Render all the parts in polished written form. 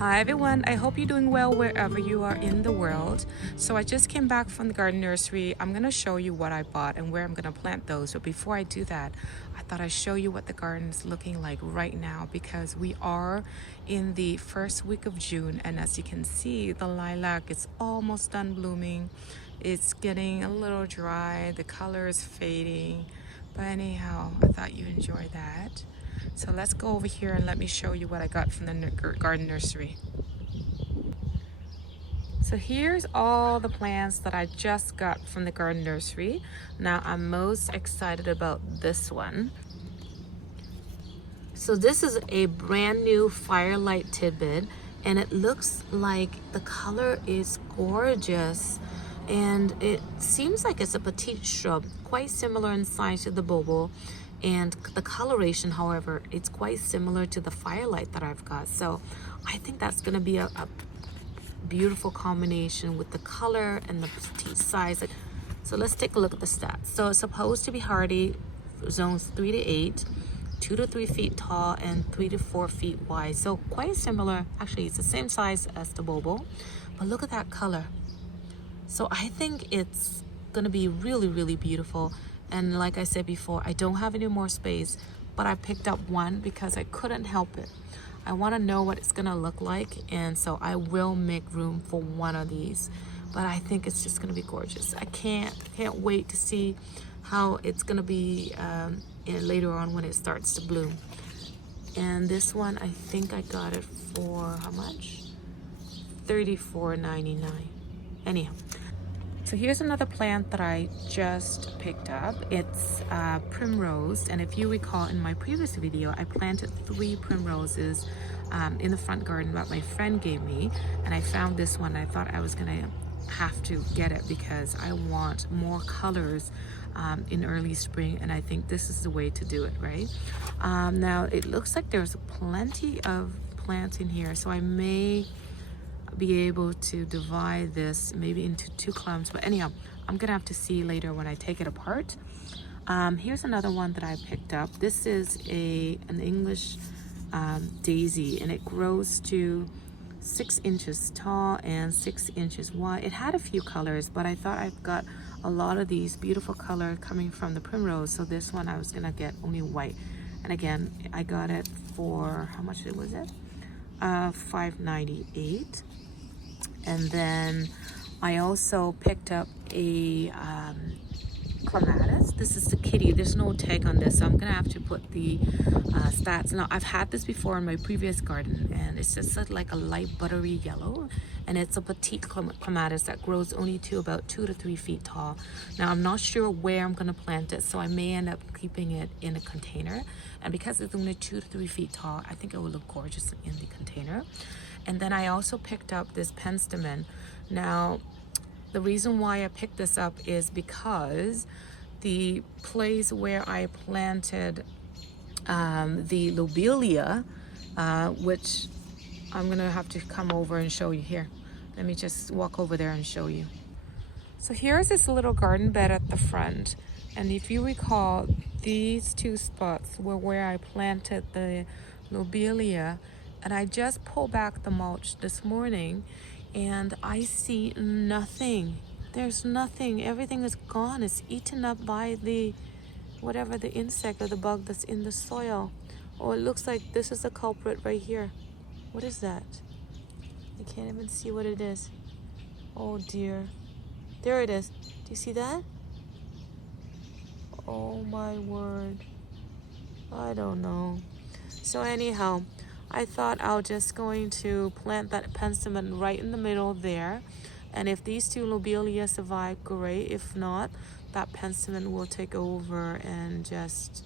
Hi everyone, I hope you're doing well wherever you are in the world. So I just came back from the garden nursery. I'm going to show you what I bought and where I'm going to plant those. But before I do that, I thought I'd show you what the garden is looking like right now because we are in the first week of June, and as you can see, the lilac is almost done blooming. It's getting a little dry, the color is fading, but anyhow, I thought you'd enjoy that. So let's go over here and let me show you what I got from the garden nursery. So here's all the plants that I just got from the garden nursery. Now I'm most excited about this one. So this is a brand new Light Tidbit, and it looks like the color is gorgeous. And it seems like it's a petite shrub, quite similar in size to the bobo. And the coloration, however, it's quite similar to the Firelight that I've got. So I think that's going to be a beautiful combination with the color and the petite size. So let's take a look at the stats. So it's supposed to be hardy, zones 3 to 8, 2 to 3 feet tall, and 3 to 4 feet wide. So quite similar. Actually, it's the same size as the bobo, but look at that color. So I think it's going to be really, really beautiful. And like I said before, I don't have any more space, but I picked up one because I couldn't help it. I want to know what it's going to look like, and so I will make room for one of these. But I think it's just going to be gorgeous. I can't wait to see how it's going to be later on when it starts to bloom. And this one, I think I got it for how much? $34.99. Anyhow. So here's another plant that I just picked up. It's Primrose, and if you recall in my previous video, I planted 3 primroses in the front garden that my friend gave me, and I found this one. I thought I was gonna have to get it because I want more colors in early spring, and I think this is the way to do it, right? Now it looks like there's plenty of plants in here, so I may be able to divide this maybe into 2 clumps, but anyhow, I'm gonna have to see later when I take it apart. Here's another one that I picked up. This is an English daisy, and it grows to 6 inches tall and 6 inches wide. It had a few colors, but I thought I've got a lot of these beautiful colors coming from the primrose, so this one I was gonna get only white. And again, I got it for, how much was it? $5.98. And then I also picked up a clematis. This is the kitty. There's no tag on this, so I'm gonna have to put the stats. Now I've had this before in my previous garden, and it's just like a light buttery yellow, and it's a petite clematis that grows only to about 2 to 3 feet tall. Now I'm not sure where I'm gonna plant it, so I may end up keeping it in a container, and because it's only 2 to 3 feet tall, I think it will look gorgeous in the container. And then I also picked up this Penstemon. Now the reason why I picked this up is because the place where I planted the lobelia, which I'm gonna have to come over and show you here. Let me just walk over there and show you. So here's this little garden bed at the front, and if you recall, these 2 spots were where I planted the lobelia, and I just pulled back the mulch this morning and I see nothing. There's nothing. Everything is gone. It's eaten up by the whatever the insect or the bug that's in the soil. Oh, it looks like this is the culprit right here. What is that? I can't even see what it is. Oh dear. There it is. Do you see that? Oh my word. I don't know. So anyhow, I thought I was just going to plant that Penstemon right in the middle there. And if these 2 lobelia survive, great. If not, that Penstemon will take over and just,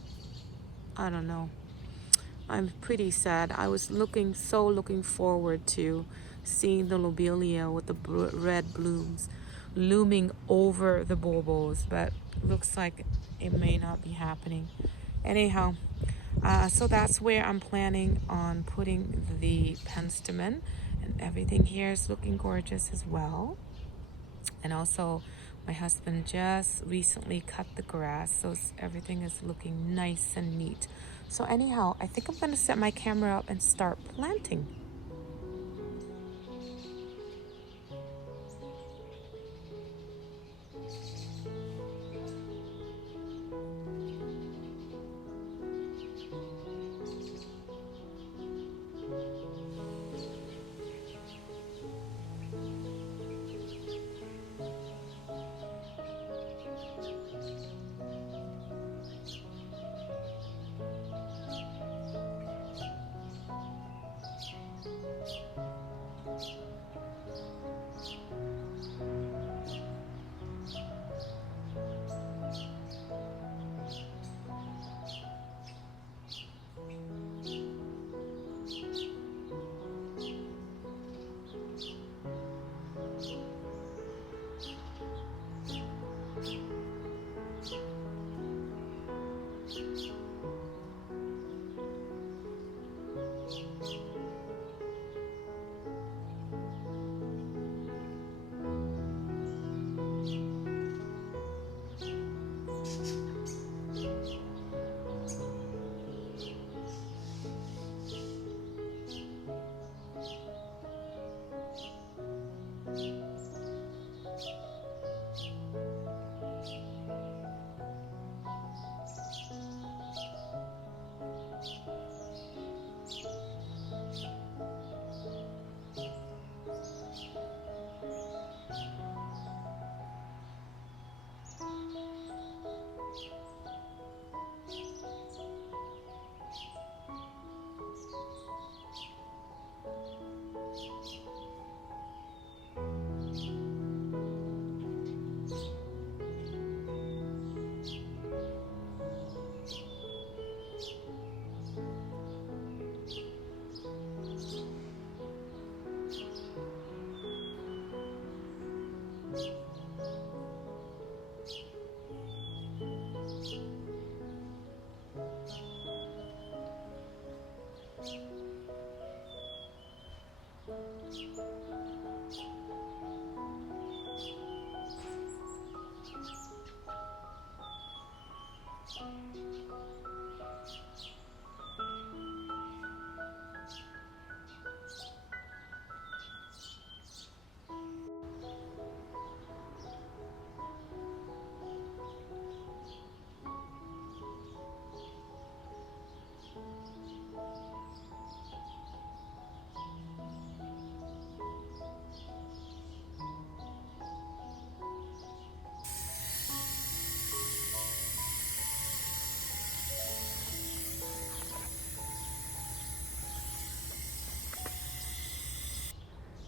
I don't know. I'm pretty sad. I was looking forward to seeing the lobelia with the red blooms looming over the bulbos, but looks like it may not be happening. Anyhow, so that's where I'm planning on putting the Penstemon, and everything here is looking gorgeous as well. And also my husband just recently cut the grass, so everything is looking nice and neat. So anyhow, I think I'm going to set my camera up and start planting.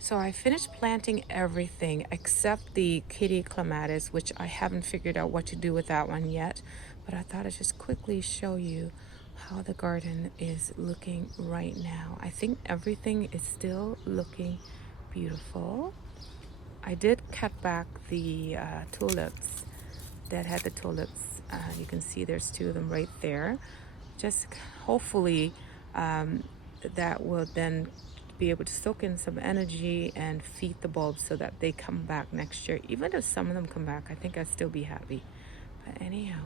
So I finished planting everything except the kitty clematis, which I haven't figured out what to do with that one yet. But I thought I'd just quickly show you how the garden is looking right now. I think everything is still looking beautiful. I did cut back the tulips that had the tulips. You can see there's 2 of them right there. Just hopefully that will then be able to soak in some energy and feed the bulbs so that they come back next year. Even if some of them come back, I think I'd still be happy. But anyhow,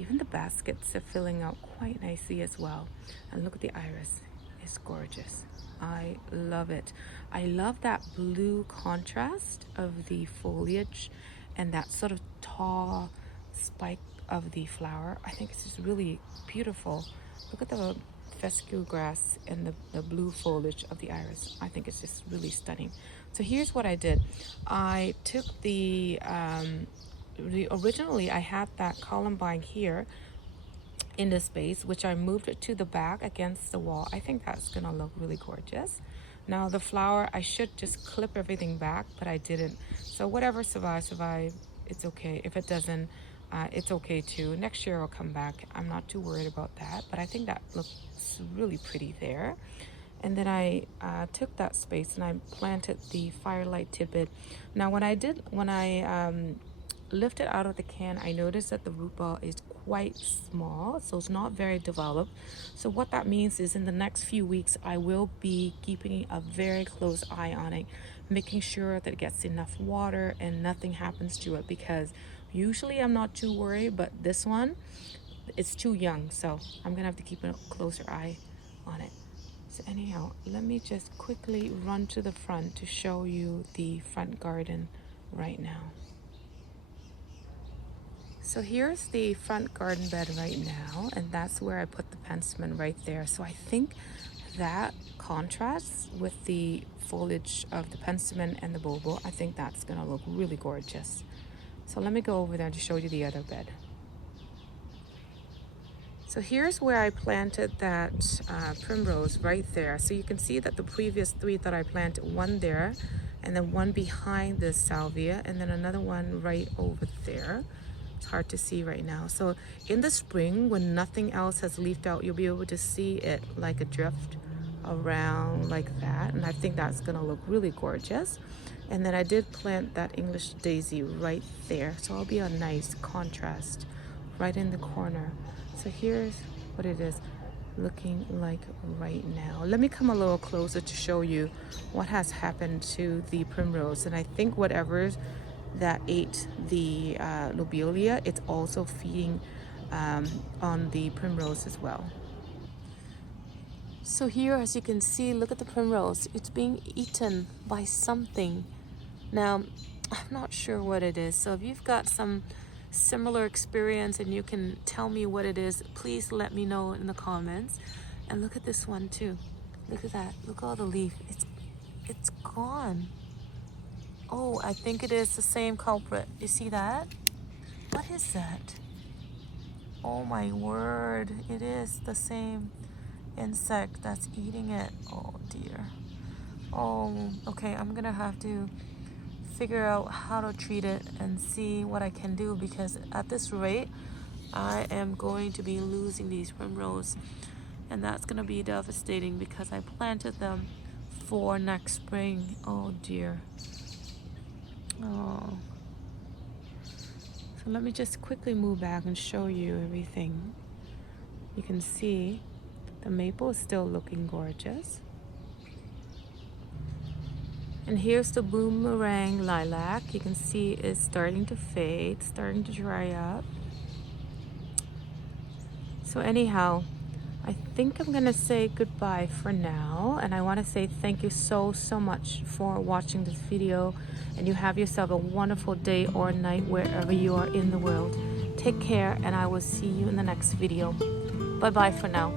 even the baskets are filling out quite nicely as well. And look at the iris. It's gorgeous. I love it. I love that blue contrast of the foliage and that sort of tall spike of the flower. I think it's just really beautiful. Look at the fescue grass and the blue foliage of the iris. I think it's just really stunning. So here's what I did. I took originally I had that columbine here in this space, which I moved it to the back against the wall. I think that's gonna look really gorgeous. Now the flower, I should just clip everything back, but I didn't. So whatever survives, it's okay. If it doesn't, it's okay too. Next year I'll come back. I'm not too worried about that, but I think that looks really pretty there. And then I took that space and I planted the Light Tidbit. Now when I lifted out of the can, I noticed that the root ball is quite small, so it's not very developed. So what that means is in the next few weeks I will be keeping a very close eye on it, making sure that it gets enough water and nothing happens to it, because usually I'm not too worried, but this one, it's too young, so I'm gonna have to keep a closer eye on it. So anyhow, let me just quickly run to the front to show you the front garden right now. So here's the front garden bed right now, and that's where I put the penstemon right there. So I think that contrasts with the foliage of the penstemon and the bulbul. I think that's gonna look really gorgeous. So let me go over there to show you the other bed. So here's where I planted that primrose right there. So you can see that the previous 3 that I planted, one there, and then one behind the salvia, and then another one right over there. It's hard to see right now. So in the spring, when nothing else has leafed out, you'll be able to see it like a drift around like that. And I think that's gonna look really gorgeous. And then I did plant that English daisy right there. So it'll be a nice contrast right in the corner. So here's what it is looking like right now. Let me come a little closer to show you what has happened to the primrose. And I think whatever that ate the lobelia, it's also feeding on the primrose as well. So here, as you can see, look at the primrose. It's being eaten by something. Now, I'm not sure what it is. So if you've got some similar experience and you can tell me what it is, please let me know in the comments. And look at this one too. Look at that. Look at all the leaf. It's gone. Oh, I think it is the same culprit. You see that? What is that? Oh my word. It is the same insect that's eating it. Oh dear. Oh, okay. I'm gonna have to figure out how to treat it and see what I can do, because at this rate, I am going to be losing these primrose. And that's gonna be devastating because I planted them for next spring. Oh dear. Oh, so let me just quickly move back and show you everything. You can see the maple is still looking gorgeous. And here's the boomerang lilac. You can see it's starting to fade, starting to dry up. So anyhow, I think I'm gonna say goodbye for now, and I want to say thank you so much for watching this video, and you have yourself a wonderful day or night wherever you are in the world. Take care, and I will see you in the next video. Bye bye for now.